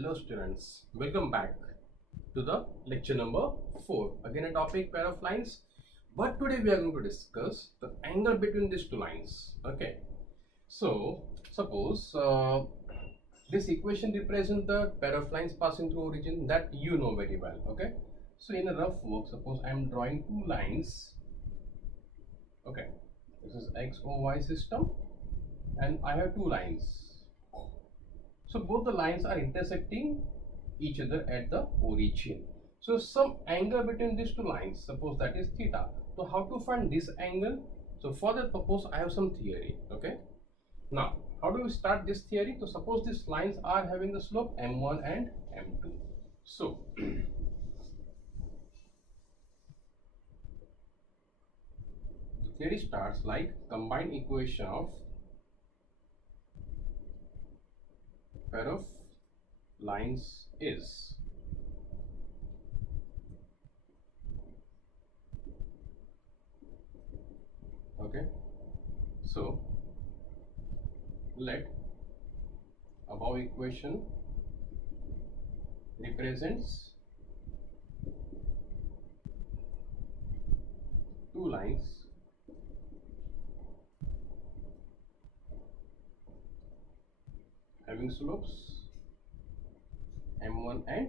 Hello students, welcome back to the lecture number 4. Again a topic pair of lines, but today we are going to discuss the angle between these two lines. Okay, so suppose this equation represents the pair of lines passing through origin that you know very well. Okay, so in a rough work, suppose I am drawing two lines. Okay, this is x or y system and I have two lines. So both the lines are intersecting each other at the origin. So some angle between these two lines, suppose that is theta. So how to find this angle? So for that purpose I have some theory. Okay. Now how do we start this theory? So suppose these lines are having the slope m1 and m2. So the theory starts like combined equation of pair of lines is okay. So let above equation represents two lines having slopes m1 and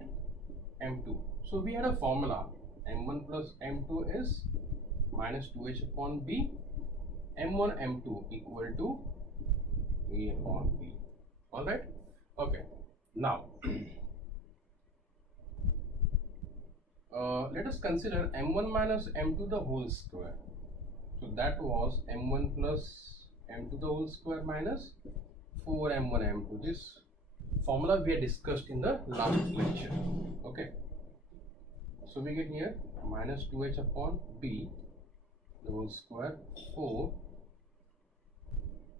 m2. So we had a formula m1 plus m2 is minus 2h upon b, m1 m2 equal to a upon b. All right. Okay. Now let us consider m1 minus m2 the whole square. So that was m1 plus m2 the whole square minus 4m1 m2. This formula we had discussed in the last lecture. Okay. So we get here minus 2h upon b the whole square 4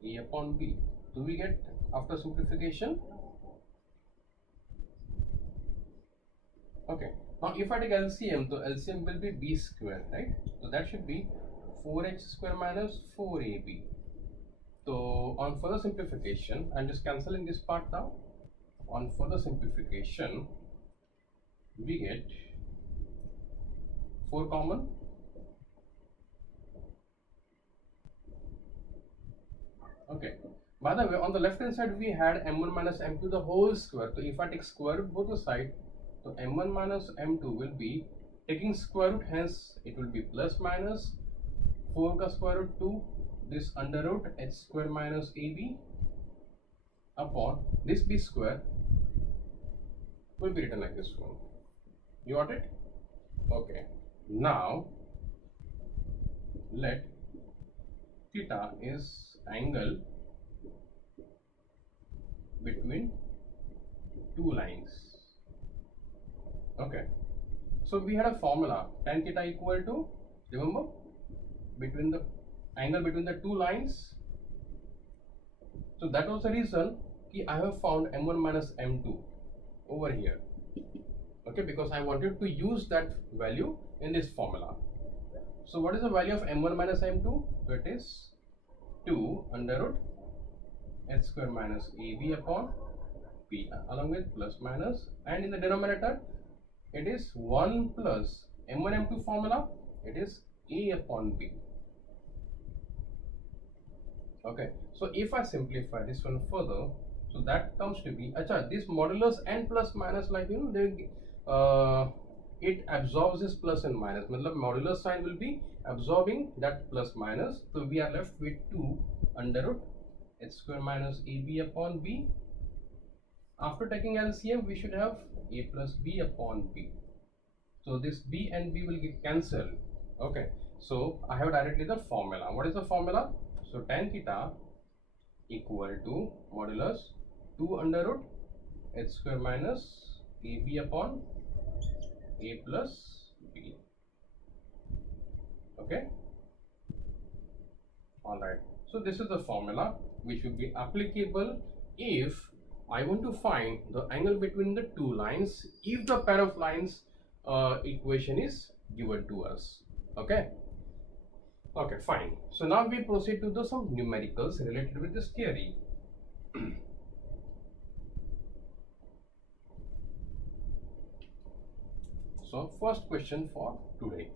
a upon b. Do we get after simplification? Okay. Now if I take LCM, so LCM will be b square, right? So that should be 4h square minus 4ab. So on further simplification, I'm just cancelling this part now. On further simplification, we get 4 common. Okay. By the way, on the left hand side we had m1 minus m2 the whole square. So if I take square root both the side, so m1 minus m2 will be taking square root, hence it will be plus minus 4 ka square root 2, this under root h square minus ab upon this b square will be written like this one. You got it? Okay. Now let theta is angle between two lines. Okay. So we had a formula tan theta equal to, remember, between the angle between the two lines. So that was the reason I have found m1 minus m2 over here. Okay, because I wanted to use that value in this formula. So what is the value of m1 minus m2? So it is 2 under root h square minus ab upon p along with plus minus, and in the denominator it is 1 plus m1 m2 formula, it is a upon b. Okay, so if I simplify this one further, so that comes to be this modulus n plus minus, like it absorbs this plus and minus. Matlab modulus sign will be absorbing that plus minus. So we are left with 2 under root h square minus ab upon b. After taking LCM, we should have a plus b upon b. So this b and b will get cancelled. Okay, so I have directly the formula. What is the formula? So tan theta equal to modulus 2 under root h square minus ab upon a plus b. Okay. Alright. So this is the formula which will be applicable if I want to find the angle between the two lines if the pair of lines equation is given to us. Okay. Okay, fine. So now we proceed to some numericals related with this theory. solve first question for today.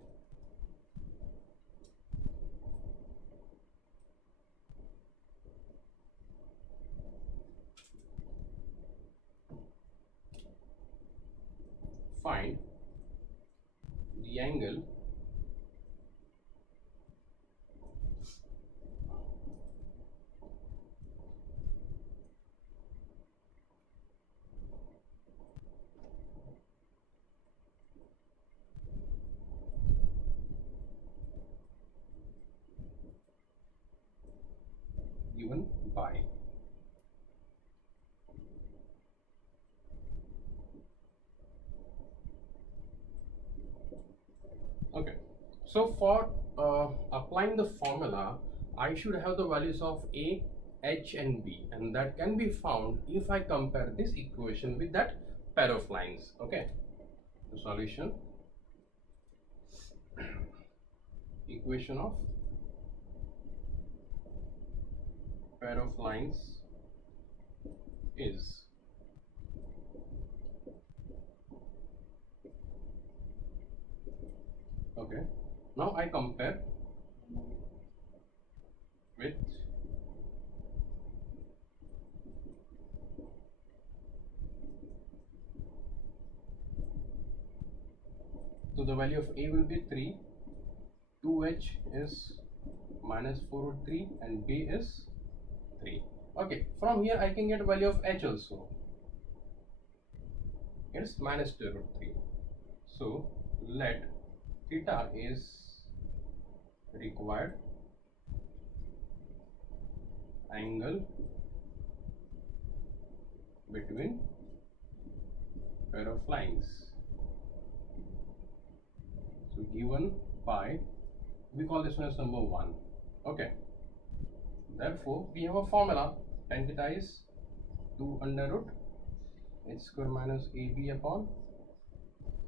Find the angle given by okay. So for applying the formula, I should have the values of A, H and B, and that can be found if I compare this equation with that pair of lines. Okay, the solution, equation of pair of lines is okay. Now I compare with so the value of A will be 3, 2H is minus 4 root 3 and B is 3. Okay, from here I can get value of H also. It's minus 2 root 3. So let theta is required angle between pair of lines. So given by, we call this one as number 1. Okay. Therefore, we have a formula. Tan theta is 2 under root h square minus ab upon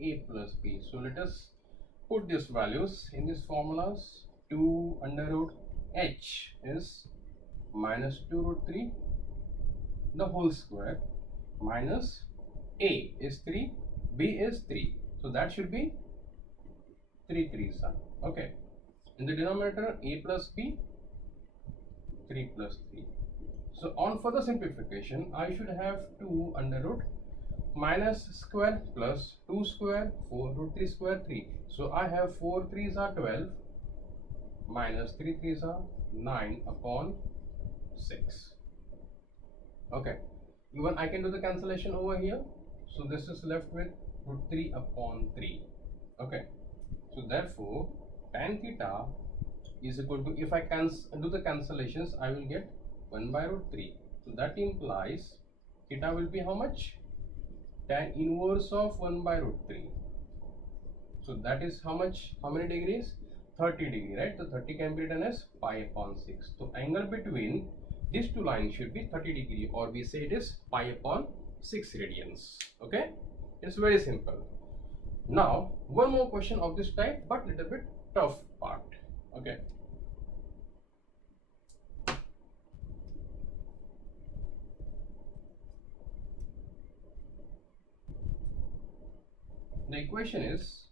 a plus b. So let us put these values in these formulas. 2 under root h is minus 2 root 3 the whole square minus a is 3, b is 3. So that should be 3 3s are. Okay. In the denominator, a plus b, 3 plus 3. So on further simplification, I should have 2 under root minus square plus 2 square, 4 root 3 square, 3. So I have 4 3s are 12 minus 3 3s are 9 upon 6. Okay. Even I can do the cancellation over here. So this is left with root 3 upon 3. Okay. So therefore, tan theta is equal to, if I do the cancellations, I will get 1 by root 3. So that implies theta will be how much? Tan inverse of 1 by root 3. So that is how much? How many degrees? 30 degree, right? So 30 can be written as pi upon 6. So angle between these two lines should be 30 degree, or we say it is pi upon 6 radians. Okay, it's very simple. Now one more question of this type, but little bit tough part. Okay, the equation is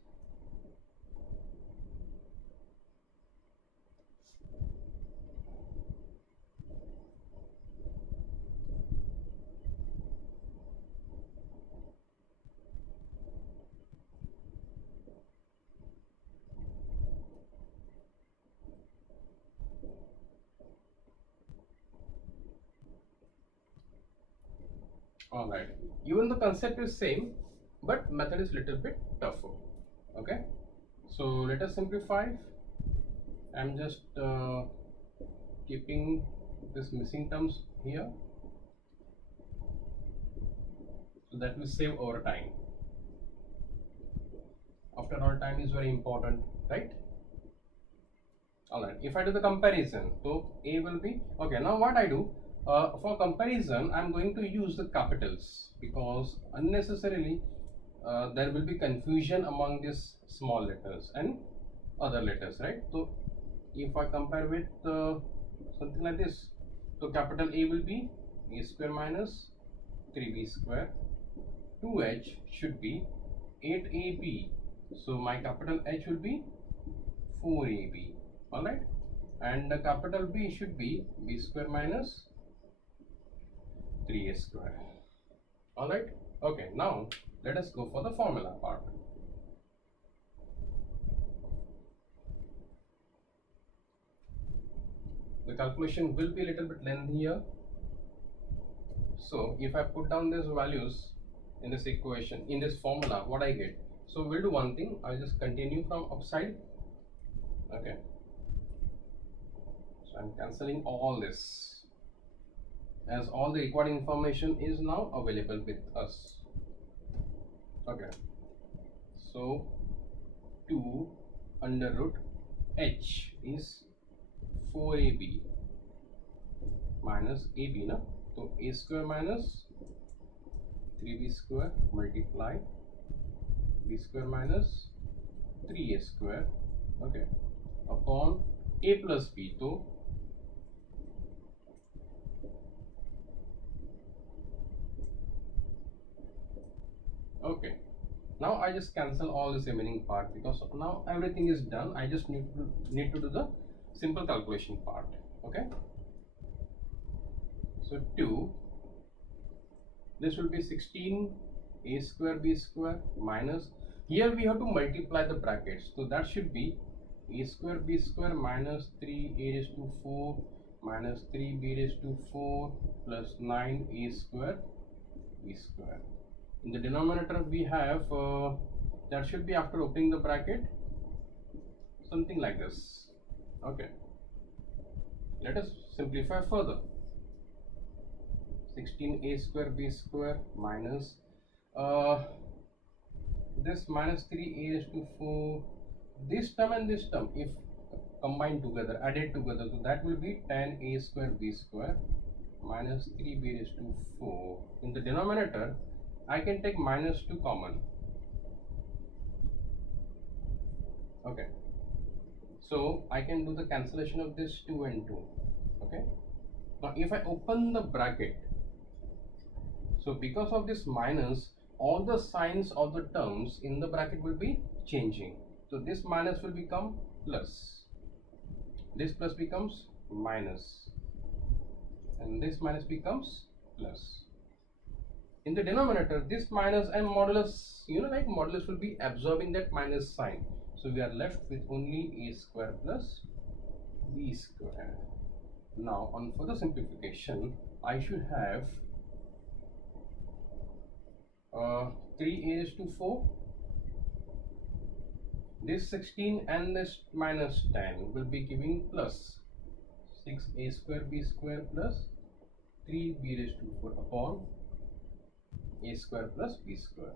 all right. Even the concept is same, but method is little bit tougher. Okay, so let us simplify. I'm just keeping this missing terms here, so that will save our time. After all, time is very important, right? Alright, if I do the comparison, so A will be okay. Now what I do for comparison, I'm going to use the capitals, because unnecessarily there will be confusion among these small letters and other letters, right? So if I compare with something like this, so capital A will be a square minus 3b square, 2h should be 8ab So my capital H will be 4ab. Alright, and the capital B should be b square minus 3a square. Alright, okay, now let us go for the formula part. The calculation will be a little bit lengthier. So if I put down these values in this equation, in this formula, what I get? So we'll do one thing, I'll just continue from upside. Okay, so I'm cancelling all this, as all the required information is now available with us. Okay, so 2 under root h is 4ab minus ab, na? So a square minus 3b square multiply b square minus 3a square, okay, upon a plus b. So okay, now I just cancel all this remaining part, because now everything is done. I just need to do the simple calculation part. Okay, so 2, this will be 16 a square b square minus, here we have to multiply the brackets, so that should be a square b square minus 3a raised to 4 minus 3b raised to 4 plus 9a square b square. In the denominator we have that should be, after opening the bracket, something like this. Okay, let us simplify further. 16a square b square minus this minus 3a raised to 4, this term and this term if combined together, added together, so that will be 10a square b square minus 3b raised to 4. In the denominator I can take minus 2 common. Okay, so I can do the cancellation of this 2 and 2. Okay, now if I open the bracket, so because of this minus, all the signs of the terms in the bracket will be changing. So this minus will become plus, this plus becomes minus, and this minus becomes plus. In the denominator, this minus and modulus, like modulus will be absorbing that minus sign. So we are left with only a square plus b square. Now on further simplification, I should have 3a raised to 4, this 16 and this minus 10 will be giving plus 6a square b square plus 3b raised to 4 upon a square plus b square.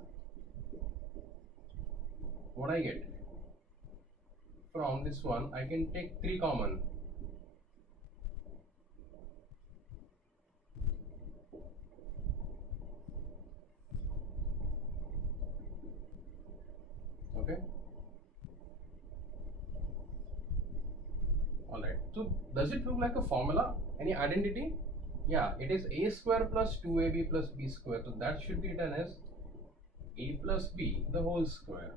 What I get? From this one I can take 3 common. Okay, alright, so does it look like a formula? Any identity? Yeah, it is a square plus 2ab plus b square, so that should be done as a plus b the whole square.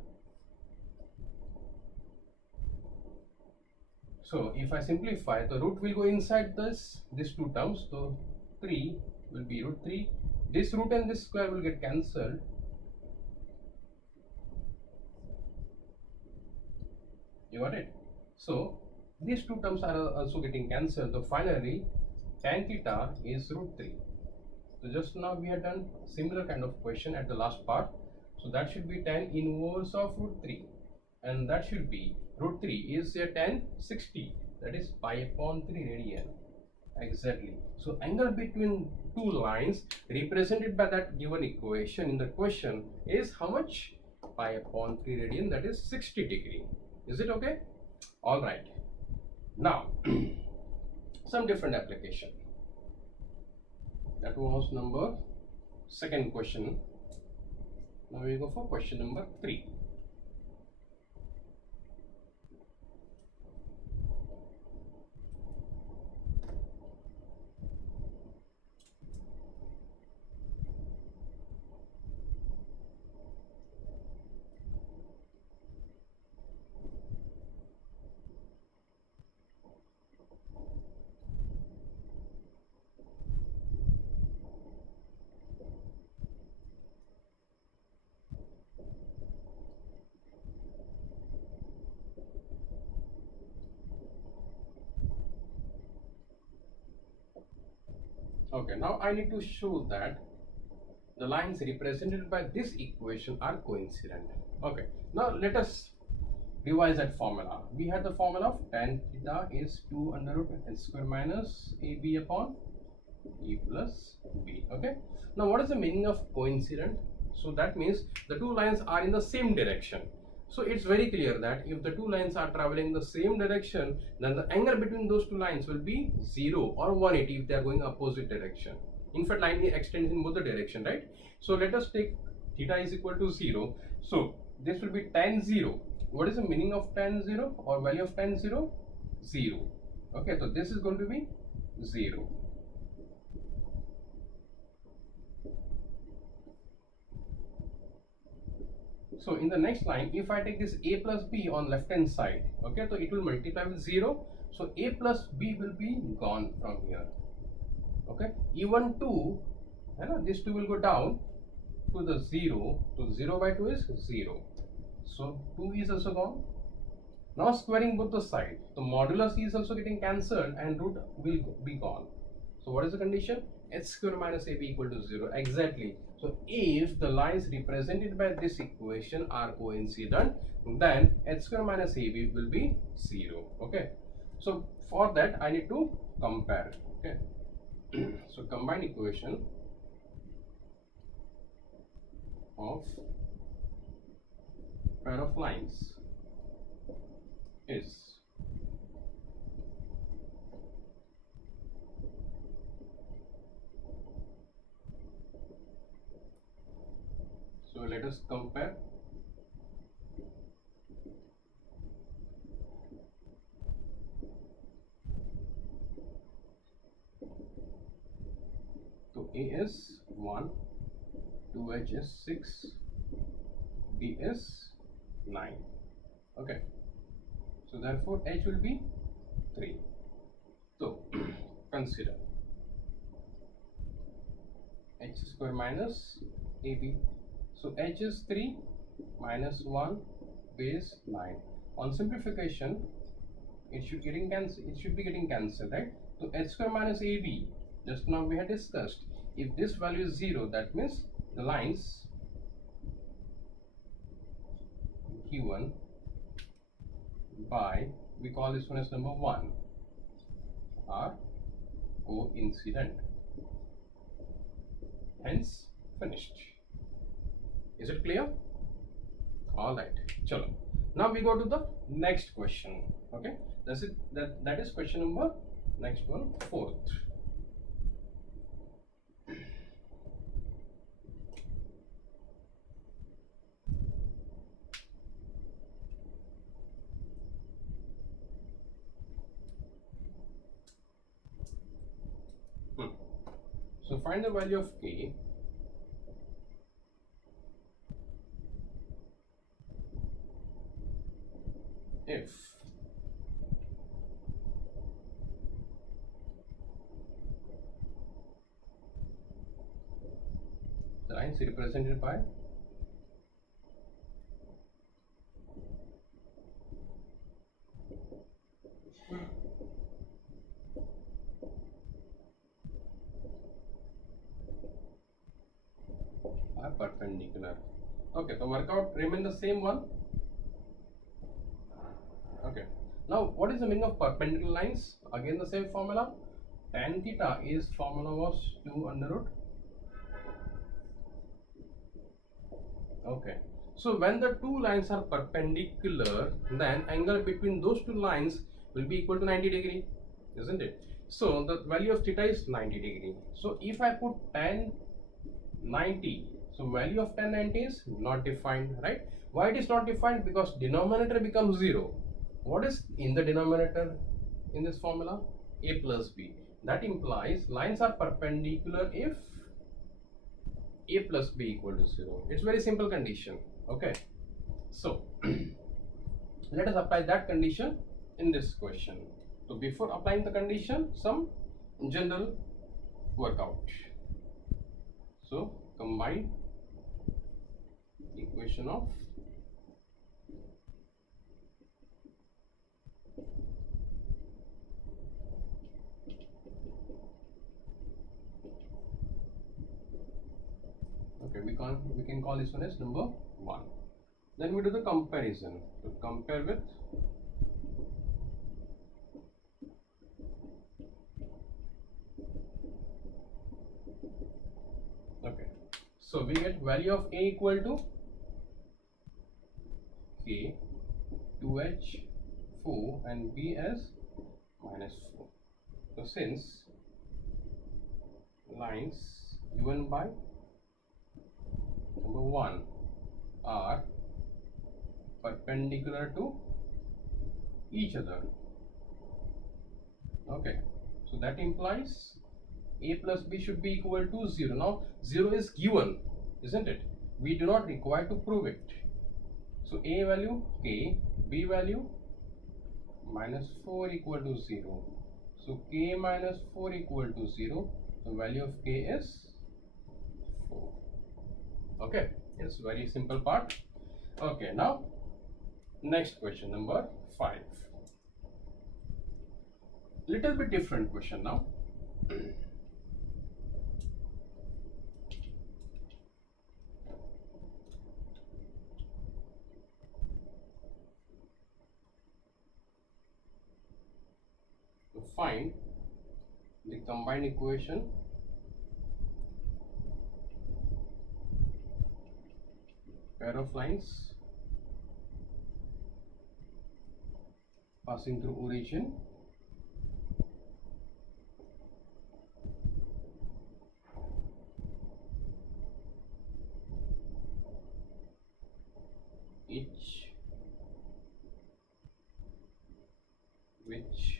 So if I simplify, the root will go inside these two terms, so 3 will be root 3, this root and this square will get cancelled. You got it? So these two terms are also getting cancelled, so finally tan theta is root 3. So just now we had done similar kind of question at the last part, so that should be tan inverse of root 3, and that should be root 3 is a tan 60, that is pi upon 3 radian. Exactly. So angle between two lines represented by that given equation in the question is how much? Pi upon 3 radian, that is 60 degree. Is it okay? All right. Now some different application. That was second question. Now we go for question number 3. now I need to show that the lines represented by this equation are coincident. Okay, now let us revise that formula. We had the formula of tan theta is 2 under root h square minus ab upon e plus b. Okay, now what is the meaning of coincident? So that means the two lines are in the same direction. So it's very clear that if the two lines are traveling in the same direction, then the angle between those two lines will be 0 or 180 if they are going opposite direction. In fact, line extends in both the direction, right? So let us take theta is equal to 0. So this will be tan 0. What is the meaning of tan 0 or value of tan 0? 0. Okay, so this is going to be 0. So in the next line, if I take this a plus b on left hand side, okay, so it will multiply with 0. So a plus b will be gone from here. Okay, even 2, this 2 will go down to the 0. So 0 by 2 is 0. So 2 is also gone. Now squaring both the sides, the modulus is also getting cancelled and root will be gone. So what is the condition? H square minus ab equal to 0. Exactly. So if the lines represented by this equation are coincident, then h square minus ab will be 0. Okay. So for that I need to compare. Okay. So combined equation of pair of lines is so let us compare. So A is 1, 2H is 6, B is 9. Okay. So therefore H will be 3. So consider H square minus AB. So H is 3 minus 1 base 9. On simplification, it should be getting cancelled, right? So H square minus AB, just now we had discussed, if this value is 0, that means the lines given by, we call this one as number 1, are coincident. Hence finished. Is it clear? All right, chalo. Now we go to the next question. Okay, that's it. That is question number, next one, 4th. So find the value of k if the lines represented by are perpendicular. Okay, so workout remain the same one. Okay, now what is the meaning of perpendicular lines? Again the same formula. Tan theta is formula was 2 under root. Okay, so when the two lines are perpendicular, then angle between those two lines will be equal to 90 degree, isn't it? So the value of theta is 90 degree. So if I put tan 90, so value of tan 90 is not defined, right? Why it is not defined? Because denominator becomes 0. What is in the denominator in this formula? A plus b. That implies lines are perpendicular if a plus b equal to 0. It's very simple condition. Okay, so let us apply that condition in this question. So before applying the condition, some general workout. So combine equation of we can call this one as number 1. Then we do the comparison. So compare with okay. So we get value of A equal to K 2H 4 and B as -4. So since lines given by number 1 are perpendicular to each other, okay, so that implies A plus B should be equal to 0. Now 0 is given, isn't it? We do not require to prove it. So A value K, B value -4 equal to 0. So K -4 equal to 0. The value of K is 4. Okay, it's very simple part. Okay, now next question, number 5. Little bit different question now. To find the combined equation pair of lines passing through origin each which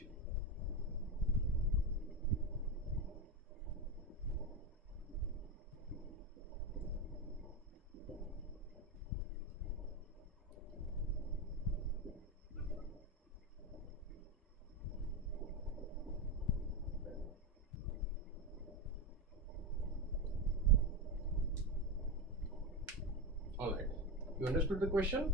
Alright, you understood the question?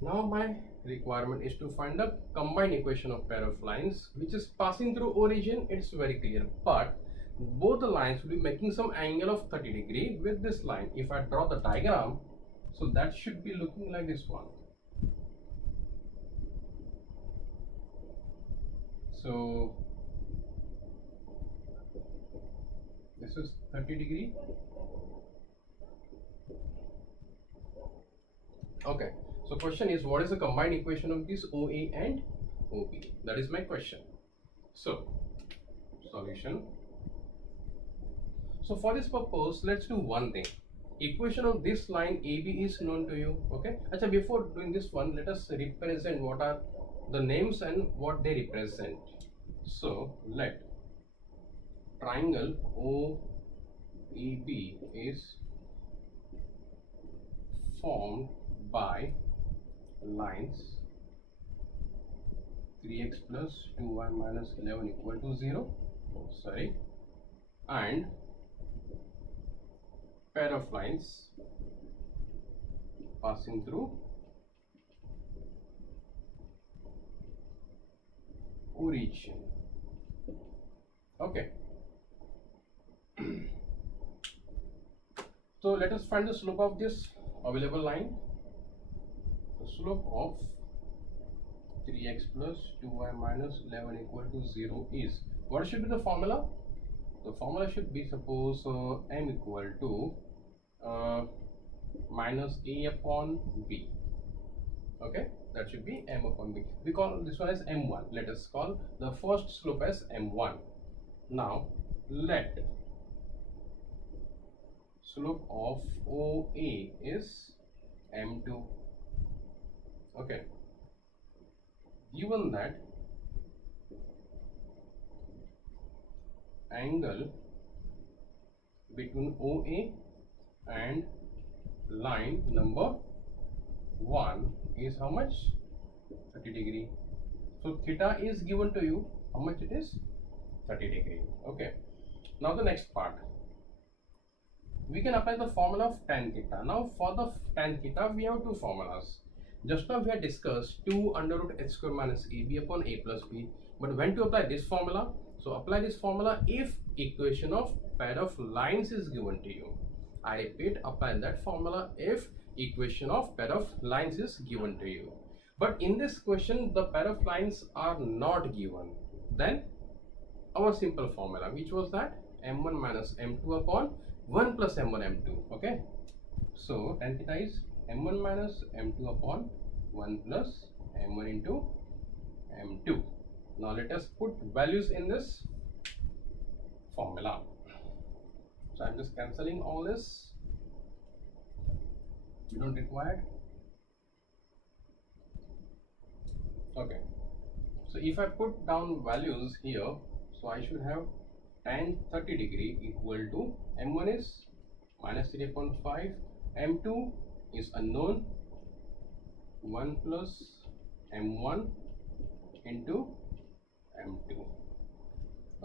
Now my requirement is to find the combined equation of pair of lines which is passing through origin. It's very clear, but both the lines will be making some angle of 30 degree with this line. If I draw the diagram, so that should be looking like this one. So this is 30 degree. Okay, so question is, what is the combined equation of this OA and OB? That is my question. So solution. So for this purpose, let's do one thing. Equation of this line AB is known to you. Okay, actually before doing this one, let us represent what are the names and what they represent. So let triangle OAB is formed by lines 3x plus 2y minus 11 equal to 0. Oh, sorry. And pair of lines passing through origin. Okay. So let us find the slope of this available line. The slope of 3x plus 2y minus 11 equal to 0 is, what should be the formula? The formula should be, suppose m equal to minus a upon b. Okay, that should be m upon b. We call this one as m1. Let us call the first slope as m1. Now let slope of OA is m2. Okay, given that angle between OA and line number 1 is how much? 30 degree. So theta is given to you. How much it is? 30 degree. Okay, now the next part, we can apply the formula of tan theta. Now for the tan theta, we have two formulas. Just now we had discussed 2 under root h square minus ab upon a plus b. But when to apply this formula? So apply this formula if equation of pair of lines is given to you. I repeat, apply that formula if equation of pair of lines is given to you. But in this question, the pair of lines are not given. Then our simple formula, which was that m1 minus m2 upon 1 plus m1 m2. Okay, so tan theta is m1 minus m2 upon 1 plus m1 into m2. Now let us put values in this formula. So I'm just cancelling all this. We don't require. Okay, so if I put down values here, so I should have tan 30 degree equal to m1 is minus 3.5, m2 is unknown, 1 plus m1 into m2.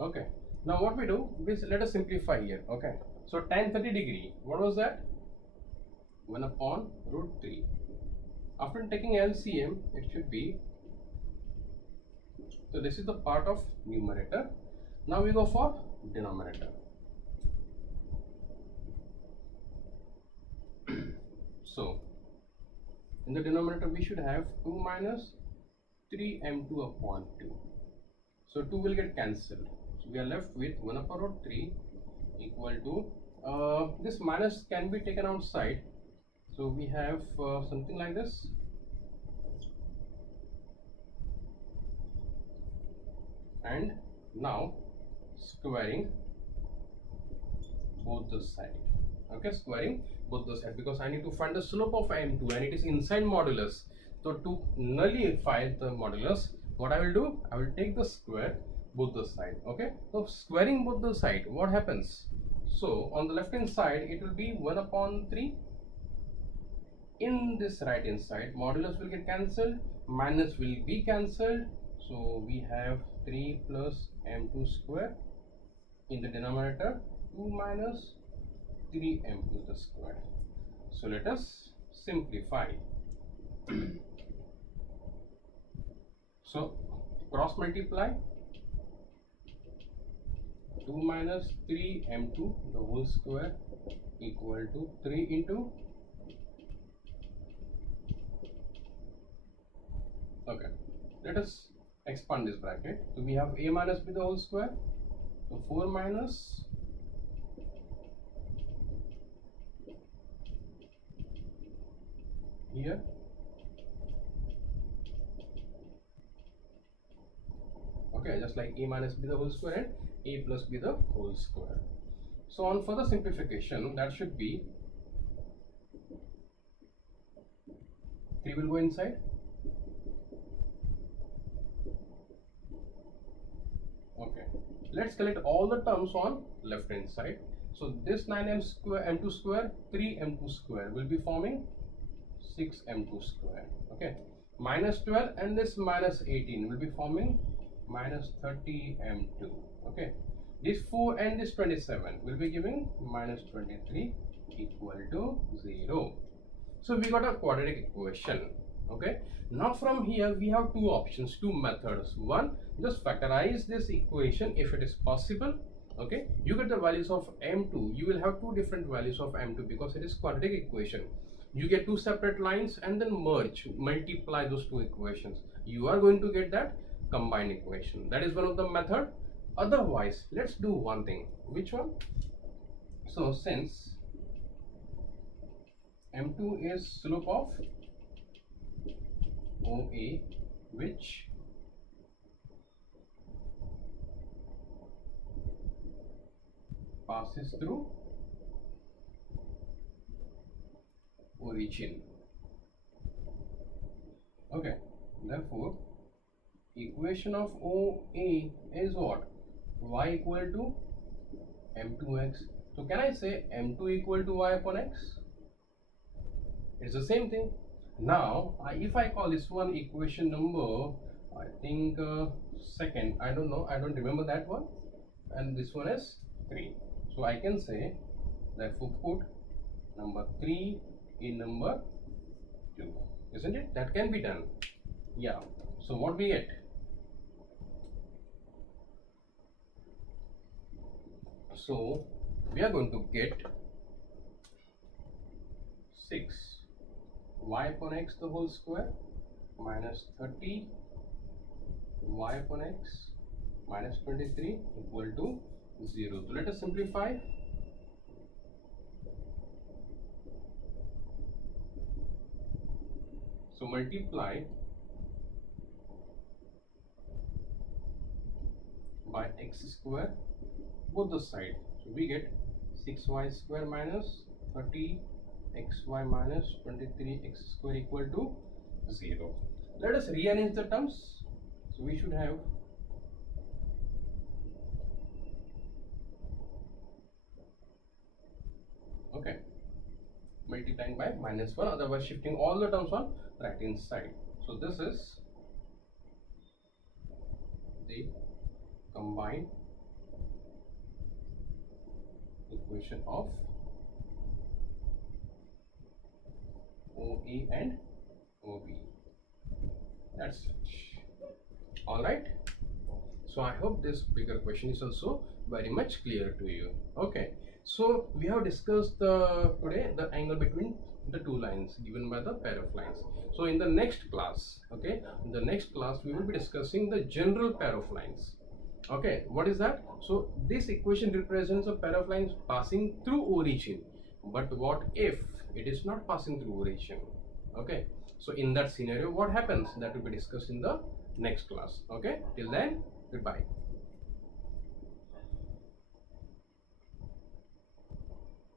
Okay, now what we do is let us simplify here. Okay, so tan 30 degree, what was that? 1 upon root 3. After taking LCM, it should be, so this is the part of numerator. Now we go for denominator. So in the denominator we should have 2 minus 3m2 upon 2. So 2 will get cancelled. So we are left with 1 upon root 3 equal to, this minus can be taken outside. So we have something like this. And now squaring both the side. Okay, squaring both the side, because I need to find the slope of m2 and it is inside modulus. So to nullify the modulus, what I will do, I will take the square both the side. Okay, so squaring both the side, what happens? So on the left hand side it will be 1 upon 3. In this right hand side, modulus will get cancelled, minus will be cancelled. So we have 3 plus m2 square. In the denominator, 2 minus 3m2 the square. So let us simplify. So cross multiply, 2 minus 3m2 the whole square equal to 3 into, okay, let us expand this bracket. So we have a minus b the whole square. So 4 minus here, okay, just like a minus b the whole square and a plus b the whole square. So on further simplification, that should be 3 will go inside. Okay, let's collect all the terms on left hand side. So this 9m square, m2 square, 3m2 square will be forming 6m2 square. Okay, minus 12 and this minus 18 will be forming minus 30m2. Okay, this 4 and this 27 will be giving minus 23 equal to 0. So we got a quadratic equation. Okay, now from here we have two options, two methods. One, just factorize this equation if it is possible. Okay, you get the values of m2, you will have two different values of m2 because it is quadratic equation. You get two separate lines and then merge, multiply those two equations. You are going to get that combined equation. That is one of the method. Otherwise, let's do one thing. Which one? So since m2 is slope of OA, which passes through origin. Okay, therefore equation of OA is what? Y equal to m2x. So can I say m2 equal to y upon x? It's the same thing. Now if I call this one equation number, I think second, I don't know, I don't remember that one, and this one is 3. So I can say, therefore put number 3 in number 2, isn't it? That can be done. Yeah, so what we get? So we are going to get y upon x the whole square minus 30 y upon x minus 23 equal to 0. So let us simplify. So multiply by x square both the side. So we get 6y square minus 30 xy minus 23 x square equal to 0. Let us rearrange the terms. So we should have multiplying by minus 1, otherwise shifting all the terms on right hand side. So this is the combined equation of OA and OB. That's it. Alright. So I hope this bigger question is also very much clear to you. Okay. So we have discussed today the angle between the two lines given by the pair of lines. So in the next class, okay, in the next class we will be discussing the general pair of lines. Okay, what is that? So this equation represents a pair of lines passing through origin. But what if it is not passing through origin? Okay, so in that scenario, what happens? That will be discussed in the next class. Okay, till then, goodbye.